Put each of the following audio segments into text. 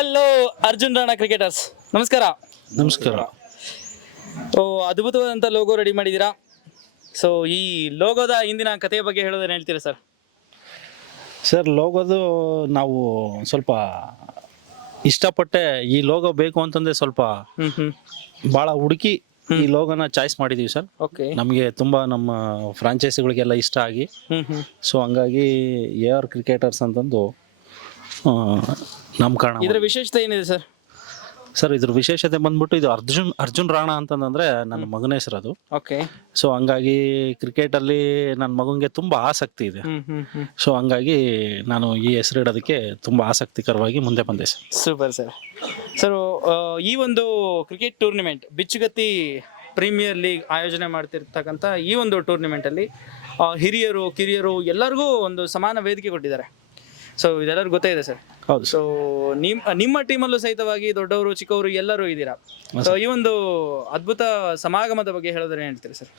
Hello Arjun Rana cricketers ನಮಸ್ಕಾರ. ನಮಸ್ಕಾರ. ಓ ಅದ್ಭುತವಾದಂಥ ಲೋಗೋ ರೆಡಿ ಮಾಡಿದ್ದೀರಾ? ಸೊ ಈ ಲೋಗೋದ ಹಿಂದಿನ ಕಥೆಯ ಬಗ್ಗೆ ಹೇಳೋದನ್ನ ಹೇಳ್ತೀರಾ ಸರ್ ಸರ್ ಲೋಗೋದು ನಾವು ಸ್ವಲ್ಪ ಇಷ್ಟಪಟ್ಟೆ ಈ ಲೋಗೋ ಬೇಕು ಅಂತಂದ್ರೆ ಸ್ವಲ್ಪ ಹ್ಮ್ ಹ್ಮ್. ಭಾಳ ಹುಡುಕಿ ಈ ಲೋಗೋನ ಚಾಯ್ಸ್ ಮಾಡಿದೀವಿ ಸರ್ ಓಕೆ ನಮಗೆ ತುಂಬ ನಮ್ಮ ಫ್ರಾಂಚೈಸಿಗಳಿಗೆಲ್ಲ ಇಷ್ಟ ಆಗಿ. ಹ್ಮ್ ಹ್ಮ್. ಸೊ ಹಂಗಾಗಿ ಎ ಆರ್ ಕ್ರಿಕೆಟರ್ಸ್ ಅಂತಂದು ಆ, ನಾಮಕರಣ ಇದರ ವಿಶೇಷತೆ ಏನಿದೆ ಸರ್? ಸರ್ ಇದ್ರ ವಿಶೇಷತೆ ಬಂದ್ಬಿಟ್ಟು ಇದು ಅರ್ಜುನ್ ಅರ್ಜುನ್ ರಾಣ ಅಂತಂದ್ರೆ ನನ್ನ ಮಗನ ಹೆಸರು ಅದು. ಓಕೆ. ಸೊ ಹಂಗಾಗಿ ಕ್ರಿಕೆಟಲ್ಲಿ ನನ್ನ ಮಗನಿಗೆ ತುಂಬಾ ಆಸಕ್ತಿ ಇದೆ. ಸೊ ಹಂಗಾಗಿ ನಾನು ಈ ಹೆಸರು ಇಡೋದಕ್ಕೆ ತುಂಬಾ ಆಸಕ್ತಿಕರವಾಗಿ ಮುಂದೆ ಬಂದೆ ಸರ್. Super sir. ಸರ್ ಈ ಒಂದು cricket tournament Bicchugatti premier league ಆಯೋಜನೆ ಮಾಡ್ತಿರ್ತಕ್ಕಂಥ ಈ ಒಂದು ಟೂರ್ನಿಮೆಂಟಲ್ಲಿ ಹಿರಿಯರು ಕಿರಿಯರು ಎಲ್ಲರಿಗೂ ಒಂದು ಸಮಾನ ವೇದಿಕೆ ಕೊಟ್ಟಿದ್ದಾರೆ. ಸೊ ಇದೆಲ್ಲರಿಗೂ ಗೊತ್ತೇ ಇದೆ ಸರ್ ಹೌದು ಸೊ ನಿಮ್ ನಿಮ್ಮ ಟೀಮಲ್ಲೂ ಸಹಿತವಾಗಿ ದೊಡ್ಡವರು ಚಿಕ್ಕವರು ಎಲ್ಲರೂ ಇದ್ದೀರಾ? ಸೊ ಈ ಒಂದು ಅದ್ಭುತ ಸಮಾಗಮದ ಬಗ್ಗೆ ಹೇಳಿದ್ರೆ ಏನ್ ಹೇಳ್ತೀರಿ ಸರ್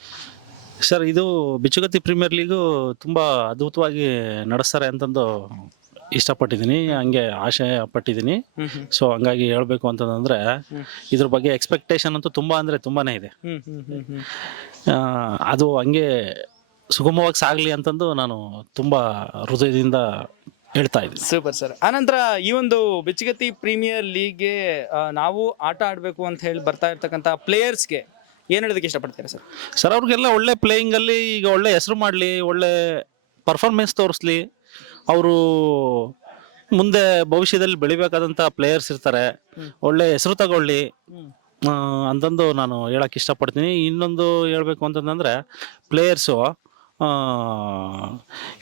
ಸರ್ ಇದು ಬಿಚ್ಚುಗತ್ತಿ ಪ್ರೀಮಿಯರ್ ಲೀಗು ತುಂಬ ಅದ್ಭುತವಾಗಿ ನಡೆಸ್ತಾರೆ ಅಂತಂದು ಇಷ್ಟಪಟ್ಟಿದ್ದೀನಿ. ಹಂಗೆ ಆಶೆ ಪಟ್ಟಿದ್ದೀನಿ. ಸೊ ಹಂಗಾಗಿ ಹೇಳಬೇಕು ಅಂತಂದ್ರೆ ಇದ್ರ ಬಗ್ಗೆ ಎಕ್ಸ್ಪೆಕ್ಟೇಷನ್ ಅಂತೂ ತುಂಬ ಅಂದರೆ ತುಂಬಾನೇ ಇದೆ. ಆ, ಅದು ಹಂಗೆ ಸುಗಮವಾಗಿ ಸಾಗಲಿ ಅಂತಂದು ನಾನು ತುಂಬ ಹೃದಯದಿಂದ ಹೇಳ್ತಾ ಇದ್ದೀನಿ. Super sir. ಆನಂತರ ಈ ಒಂದು ಬಿಚ್ಚಗತ್ತಿ ಪ್ರೀಮಿಯರ್ ಲೀಗ್ಗೆ ನಾವು ಆಟ ಆಡಬೇಕು ಅಂತ ಹೇಳಿ ಬರ್ತಾ ಇರ್ತಕ್ಕಂಥ ಪ್ಲೇಯರ್ಸ್ಗೆ ಏನು ಹೇಳೋದಕ್ಕೆ ಇಷ್ಟಪಡ್ತೀರಾ ಸರ್? ಸರ್ ಅವ್ರಿಗೆಲ್ಲ ಒಳ್ಳೆ ಪ್ಲೇಯಿಂಗಲ್ಲಿ ಈಗ ಒಳ್ಳೆ ಹೆಸರು ಮಾಡಲಿ ಒಳ್ಳೆ ಪರ್ಫಾರ್ಮೆನ್ಸ್ ತೋರಿಸ್ಲಿ ಅವರು ಮುಂದೆ ಭವಿಷ್ಯದಲ್ಲಿ ಬೆಳಿಬೇಕಾದಂಥ ಪ್ಲೇಯರ್ಸ್ ಇರ್ತಾರೆ. ಒಳ್ಳೆ ಹೆಸರು ತಗೊಳ್ಳಿ. ಆ, ಅಂತಂದು ನಾನು ಹೇಳಕ್ಕೆ ಇಷ್ಟಪಡ್ತೀನಿ. ಇನ್ನೊಂದು ಹೇಳಬೇಕು ಅಂತಂದರೆ ಪ್ಲೇಯರ್ಸು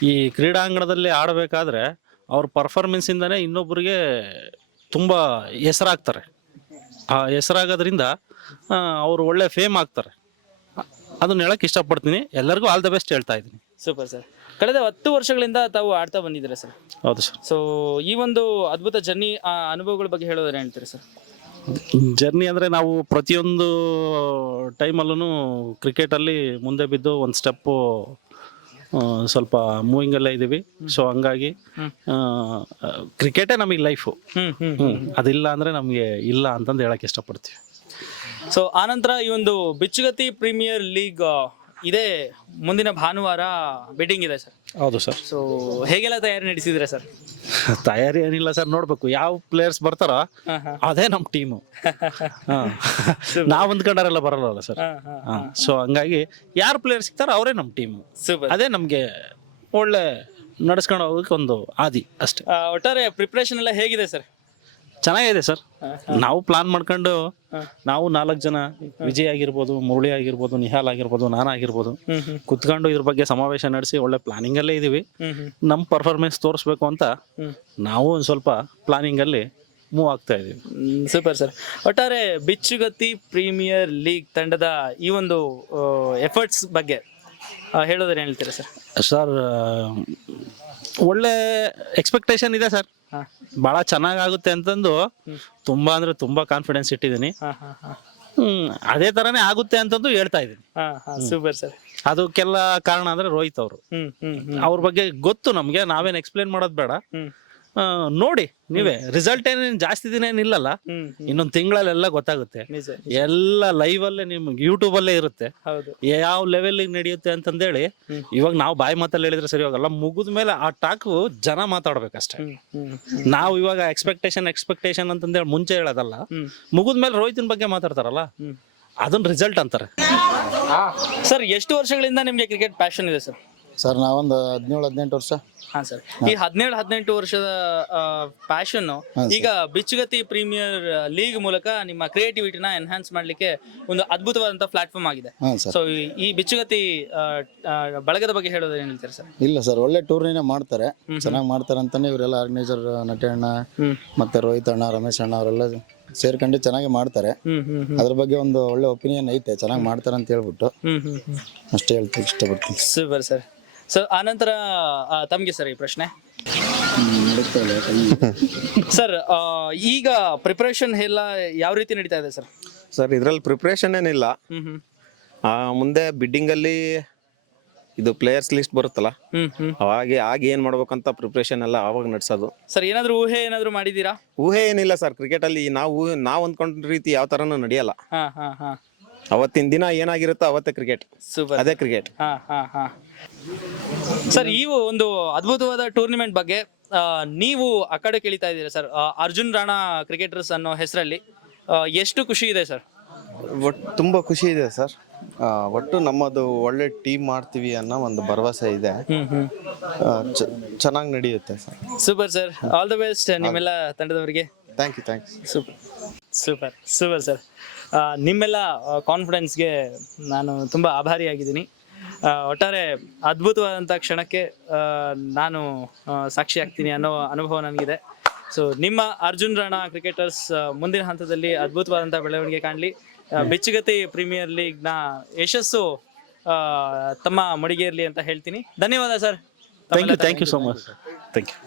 ಈ ಕ್ರೀಡಾಂಗಣದಲ್ಲಿ ಆಡಬೇಕಾದ್ರೆ ಅವ್ರ ಪರ್ಫಾರ್ಮೆನ್ಸಿಂದನೇ ಇನ್ನೊಬ್ಬರಿಗೆ ತುಂಬ ಹೆಸರಾಗ್ತಾರೆ. ಆ ಹೆಸರಾಗೋದ್ರಿಂದ ಅವರು ಒಳ್ಳೆ ಫೇಮ್ ಆಗ್ತಾರೆ. ಅದನ್ನ ಹೇಳಕ್ಕೆ ಇಷ್ಟಪಡ್ತೀನಿ. ಎಲ್ಲರಿಗೂ ಆಲ್ ದ ಬೆಸ್ಟ್ ಹೇಳ್ತಾ ಇದ್ದೀನಿ. ಸೂಪರ್ ಸರ್ ಕಳೆದ ಹತ್ತು ವರ್ಷಗಳಿಂದ ತಾವು ಆಡ್ತಾ ಬಂದಿದ್ದೀರಾ ಸರ್ ಹೌದು ಸರ್ ಸೊ ಈ ಒಂದು ಅದ್ಭುತ ಜರ್ನಿ ಆ ಅನುಭವಗಳ ಬಗ್ಗೆ ಹೇಳೋದ್ರೆ ಹೇಳ್ತೀರಾ ಸರ್ ಜರ್ನಿ ಅಂದರೆ ನಾವು ಪ್ರತಿಯೊಂದು ಟೈಮಲ್ಲೂ ಕ್ರಿಕೆಟಲ್ಲಿ ಮುಂದೆ ಬಿದ್ದು ಒಂದು ಸ್ಟೆಪ್ಪು ಸ್ವಲ್ಪ ಮೂವಿಂಗ್ ಅಲ್ಲೇ ಇದ್ದೀವಿ ಸೊ ಹಂಗಾಗಿ ಕ್ರಿಕೆಟೇ ನಮಗೆ ಲೈಫು ಅದಿಲ್ಲ ಅಂದ್ರೆ ನಮಗೆ ಇಲ್ಲ ಅಂತಂದು ಹೇಳಕ್ ಇಷ್ಟಪಡ್ತೀವಿ. ಸೊ ಆನಂತರ ಈ ಒಂದು ಬಿಚ್ಚುಗತಿ ಪ್ರೀಮಿಯರ್ ಲೀಗ್ ಇದೇ ಮುಂದಿನ ಭಾನುವಾರ ಬೆಟ್ಟಿಂಗ್ ಇದೆ ಸರ್. ಹೌದು ಸರ್. ಸೊ ಹೇಗೆಲ್ಲ ತಯಾರಿ ನಡೆಸಿದ್ರೆ ಸರ್? ತಯಾರಿ ಏನಿಲ್ಲ ಸರ್ ನೋಡ್ಬೇಕು. ಯಾವ ಪ್ಲೇಯರ್ಸ್ ಬರ್ತಾರ ಅದೇ ನಮ್ಮ ಟೀಮು ನಾವು ಅಂದ್ಕೊಂಡಾರೆಲ್ಲ ಬರಲ್ಲ ಸರ್. ಸೊ ಹಂಗಾಗಿ ಯಾರು ಪ್ಲೇಯರ್ ಸಿಗ್ತಾರೋ ಅವರೇ ನಮ್ಮ ಟೀಮು ಸೂಪರ್ ಅದೇ ನಮಗೆ ಒಳ್ಳೆ ನಡೆಸ್ಕೊಂಡು ಹೋಗೋಕೆ ಒಂದು ಆದಿ ಅಷ್ಟೇ. ಒಟ್ಟಾರೆ ಪ್ರಿಪ್ರೇಷನ್ ಎಲ್ಲ ಹೇಗಿದೆ ಸರ್? ಚೆನ್ನಾಗಿದೆ ಸರ್. ನಾವು ಪ್ಲಾನ್ ಮಾಡ್ಕೊಂಡು ನಾವು ನಾಲ್ಕು ಜನ ವಿಜಯ್ ಆಗಿರ್ಬೋದು ಮುರಳಿ ಆಗಿರ್ಬೋದು ನಿಹಾಲ್ ಆಗಿರ್ಬೋದು ನಾನು ಆಗಿರ್ಬೋದು ಕುತ್ಕೊಂಡು ಇದ್ರ ಬಗ್ಗೆ ಸಮಾವೇಶ ನಡೆಸಿ ಒಳ್ಳೆ ಪ್ಲಾನಿಂಗ್ ಅಲ್ಲೇ ಇದೀವಿ. ನಮ್ಮ ಪರ್ಫಾರ್ಮೆನ್ಸ್ ತೋರಿಸ್ಬೇಕು ಅಂತ ನಾವು ಒಂದು ಸ್ವಲ್ಪ ಪ್ಲಾನಿಂಗಲ್ಲಿ ಮೂವ್ ಆಗ್ತಾ ಇದೀವಿ. ಸೂಪರ್ ಸರ್ ಒಟ್ಟಾರೆ ಬಿಚ್ಚುಗತ್ತಿ ಪ್ರೀಮಿಯರ್ ಲೀಗ್ ತಂಡದ ಈ ಒಂದು ಎಫರ್ಟ್ಸ್ ಬಗ್ಗೆ ಹೇಳೋದ್ರೆ ಹೇಳ್ತೀರಾ ಸರ್ ಸರ್ ಒಳ್ಳೆ ಎಕ್ಸ್ಪೆಕ್ಟೇಷನ್ ಇದೆ ಸರ್ ಚೆನ್ನಾಗ್ ಚೆನ್ನಾಗಾಗುತ್ತೆ ಅಂತಂದು ತುಂಬಾ ಅಂದ್ರೆ ತುಂಬಾ ಕಾನ್ಫಿಡೆನ್ಸ್ ಇಟ್ಟಿದ್ದೀನಿ. ಹಾಂ ಹಾಂ ಹಾಂ. ಹ್ಮ್, ಅದೇ ತರನೇ ಆಗುತ್ತೆ ಅಂತಂದು ಹೇಳ್ತಾ ಇದ್ದೀನಿ. ಹಾ ಹಾಂ ಸೂಪರ್ ಸರ್ ಅದಕ್ಕೆಲ್ಲ ಕಾರಣ ಅಂದ್ರೆ ರೋಹಿತ್ ಅವರು. ಹ್ಮ್ ಹ್ಮ್ ಹ್ಮ್. ಅವ್ರ ಬಗ್ಗೆ ಗೊತ್ತು ನಮ್ಗೆ ನಾವೇನ್ ಎಕ್ಸ್ಪ್ಲೇನ್ ಮಾಡೋದ್ ಬೇಡ. ಹ್ಮ್. ಆ, ನೋಡಿ ನೀವೇ ರಿಸಲ್ಟ್ ಏನೇನು ಜಾಸ್ತಿ ದಿನ ಏನಿಲ್ಲಲ್ಲ ಹ್ಮ್ ಇನ್ನೊಂದು ತಿಂಗಳಲ್ಲೆಲ್ಲ ಗೊತ್ತಾಗುತ್ತೆ. ನಿಜ ಎಲ್ಲ ಅಲ್ಲೇ ನಿಮ್ಗೆ ಯೂಟ್ಯೂಬಲ್ಲೇ ಇರುತ್ತೆ. ಹೌದು. ಯಾವ ಲೆವೆಲ್ ನಡೆಯುತ್ತೆ ಅಂತಂದೇಳಿ. ಇವಾಗ ನಾವು ಬಾಯಿ ಮಾತಲ್ಲಿ ಹೇಳಿದ್ರೆ ಸರಿ ಹೋಗಲ್ಲ ಮುಗಿದ ಮೇಲೆ ಆ ಟಾಕು ಜನ ಮಾತಾಡ್ಬೇಕಷ್ಟೇ. ಹ್ಮ್ ಹ್ಮ್ ನಾವು ಇವಾಗ ಎಕ್ಸ್ಪೆಕ್ಟೇಷನ್ ಎಕ್ಸ್ಪೆಕ್ಟೇಷನ್ ಅಂತಂದೇಳಿ ಮುಂಚೆ ಹೇಳೋದಲ್ಲ ಮುಗಿದ ಮೇಲೆ ರೋಹಿತ್ ಬಗ್ಗೆ ಮಾತಾಡ್ತಾರಲ್ಲ ಅದನ್ನ ರಿಸಲ್ಟ್ ಅಂತಾರೆ. ಸರ್ ಎಷ್ಟು ವರ್ಷಗಳಿಂದ ನಿಮ್ಗೆ ಕ್ರಿಕೆಟ್ ಪ್ಯಾಷನ್ ಇದೆ ಸರ್? ಸರ್ ನಾವೊಂದು ಹದಿನೇಳು ಹದಿನೆಂಟು ವರ್ಷ. ಹಾ ಸರ್. ಈ ಹದಿನೇಳು ಹದಿನೆಂಟು ವರ್ಷದ ಪ್ಯಾಷನ್ನು ಈಗ ಬಿಚ್ಚುಗತಿ ಪ್ರೀಮಿಯರ್ ಲೀಗ್ ಮೂಲಕ ನಿಮ್ಮ ಕ್ರಿಯೇಟಿವಿಟಿನ ಎನ್ಹಾನ್ಸ್ ಮಾಡಲಿಕ್ಕೆ ಒಂದು ಅದ್ಭುತವಾದಂತ ಪ್ಲಾಟ್ಫಾರ್ಮ್ ಆಗಿದೆ. ಸೊ ಈ ಬಿಚ್ಚುಗತಿ ಬಳಗದ ಬಗ್ಗೆ ಹೇಳೋದು ಏನು ಹೇಳ್ತಾರೆ ಸರ್? ಇಲ್ಲ ಸರ್ ಒಳ್ಳೆ ಟೂರ್ನಿನೇ ಮಾಡ್ತಾರೆ. ಚೆನ್ನಾಗಿ ಮಾಡ್ತಾರೆ ಅಂತಾನೆ ಇವರೆಲ್ಲ ಆರ್ಗನೈಸರ್ ನಟಣ್ಣ. ಮತ್ತೆ ರೋಹಿತ್ ಅಣ್ಣ ರಮೇಶ್ ಅಣ್ಣ ಅವರೆಲ್ಲ ಸೇರ್ಕೊಂಡು ಚೆನ್ನಾಗಿ ಮಾಡ್ತಾರೆ. ಅದ್ರ ಬಗ್ಗೆ ಒಂದು ಒಳ್ಳೆ ಒಪಿನಿಯನ್ ಐತೆ ಚೆನ್ನಾಗಿ ಮಾಡ್ತಾರೆ ಅಂತ ಹೇಳ್ಬಿಟ್ಟು. ಅಷ್ಟೇ ಹೇಳ್ತೀನಿ ಇಷ್ಟಪಡ್ತೀನಿ. Super sir. ಸೊ ಆನಂತರ ಆ, ತಮಗೆ ಸರ್ ಈ ಪ್ರಶ್ನೆ. ಸರ್ ಈಗ ಪ್ರಿಪರೇಷನ್ ಎಲ್ಲ ಯಾವ ರೀತಿ ನಡೀತಾ ಇದೆ ಸರ್? ಸರ್ ಇದ್ರಲ್ಲಿ ಪ್ರಿಪ್ರೇಷನ್ ಏನಿಲ್ಲ. ಮುಂದೆ ಹ್ಮ್. ಅಲ್ಲಿ ಮುಂದೆ ಬಿಡ್ಡಿಂಗಲ್ಲಿ ಇದು ಪ್ಲೇಯರ್ಸ್ ಲಿಸ್ಟ್ ಬರುತ್ತಲ್ಲ ಹ್ಮ್ ಹ್ಮ್. ಅವಾಗೆ ಆಗ ಏನು ಮಾಡ್ಬೇಕಂತ ಪ್ರಿಪ್ರೇಷನ್ ಎಲ್ಲ ಅವಾಗ ನಡೆಸೋದು. ಸರ್ ಏನಾದ್ರು ಊಹೆ ಏನಾದ್ರು ಮಾಡಿದೀರಾ ಊಹೆ ಏನಿಲ್ಲ ಸರ್ ಕ್ರಿಕೆಟಲ್ಲಿ ನಾವು ನಾವು ಅಂದ್ಕೊಂಡ ರೀತಿ ಯಾವ ಥರನೂ ನಡೆಯಲ್ಲ. ಹಾ ಹಾ ಹಾ. ಅವತ್ತಿನ ದಿನ ಏನಾಗಿರುತ್ತೋ ಅವತ್ತೇ ಕ್ರಿಕೆಟ್ ಸೂಪರ್ ಅದೇ ಕ್ರಿಕೆಟ್ ಹಾ ಹಾ ಹಾ. ಸರ್ ಈ ಒಂದು ಅದ್ಭುತವಾದ ಟೂರ್ನಿಮೆಂಟ್ ಬಗ್ಗೆ ಆ, ನೀವು ಆ ಕಡೆ ಕೇಳಿತಾ ಇದ್ದೀರಾ ಸರ್ ಆ, ಅರ್ಜುನ್ ರಾಣಾ ಕ್ರಿಕೆಟರ್ಸ್ ಅನ್ನೋ ಹೆಸರಲ್ಲಿ ಎಷ್ಟು ಖುಷಿ ಇದೆ ಸರ್ ಒಟ್ಟು ತುಂಬ ಖುಷಿ ಇದೆ ಸರ್ ಆ, ಒಟ್ಟು ನಮ್ಮದು ಒಳ್ಳೆ ಟೀಮ್ ಮಾಡ್ತೀವಿ ಅನ್ನೋ ಒಂದು ಭರವಸೆ ಇದೆ. ಚೆನ್ನಾಗಿ ನಡೆಯುತ್ತೆ sir super sir all the best ನಿಮ್ಮೆಲ್ಲ ತಂಡದವರಿಗೆ. Thank you thanks super super super sir ನಿಮ್ಮೆಲ್ಲ ಕಾನ್ಫಿಡೆನ್ಸ್ಗೆ ನಾನು ತುಂಬ ಆಭಾರಿಯಾಗಿದ್ದೀನಿ. ಒಟ್ಟಾರೆ ಅದ್ಭುತವಾದಂಥ ಕ್ಷಣಕ್ಕೆ ನಾನು ಸಾಕ್ಷಿಯಾಗ್ತೀನಿ ಸಾಕ್ಷಿ ಆಗ್ತೀನಿ ಅನ್ನೋ ಅನುಭವ ನನಗಿದೆ. ಸೊ ನಿಮ್ಮ ಅರ್ಜುನ್ ರಾಣಾ ಕ್ರಿಕೆಟರ್ಸ್ ಮುಂದಿನ ಹಂತದಲ್ಲಿ ಅದ್ಭುತವಾದಂಥ ಬೆಳವಣಿಗೆ ಕಾಣಲಿ. ಬೆಚ್ಚಗತಿ ಪ್ರೀಮಿಯರ್ ಲೀಗ್ನ ಯಶಸ್ಸು ತಮ್ಮ ಮಡಿಗೆ ಇರಲಿ ಅಂತ ಹೇಳ್ತೀನಿ. ಧನ್ಯವಾದ sir. Thank you thank you so much thank you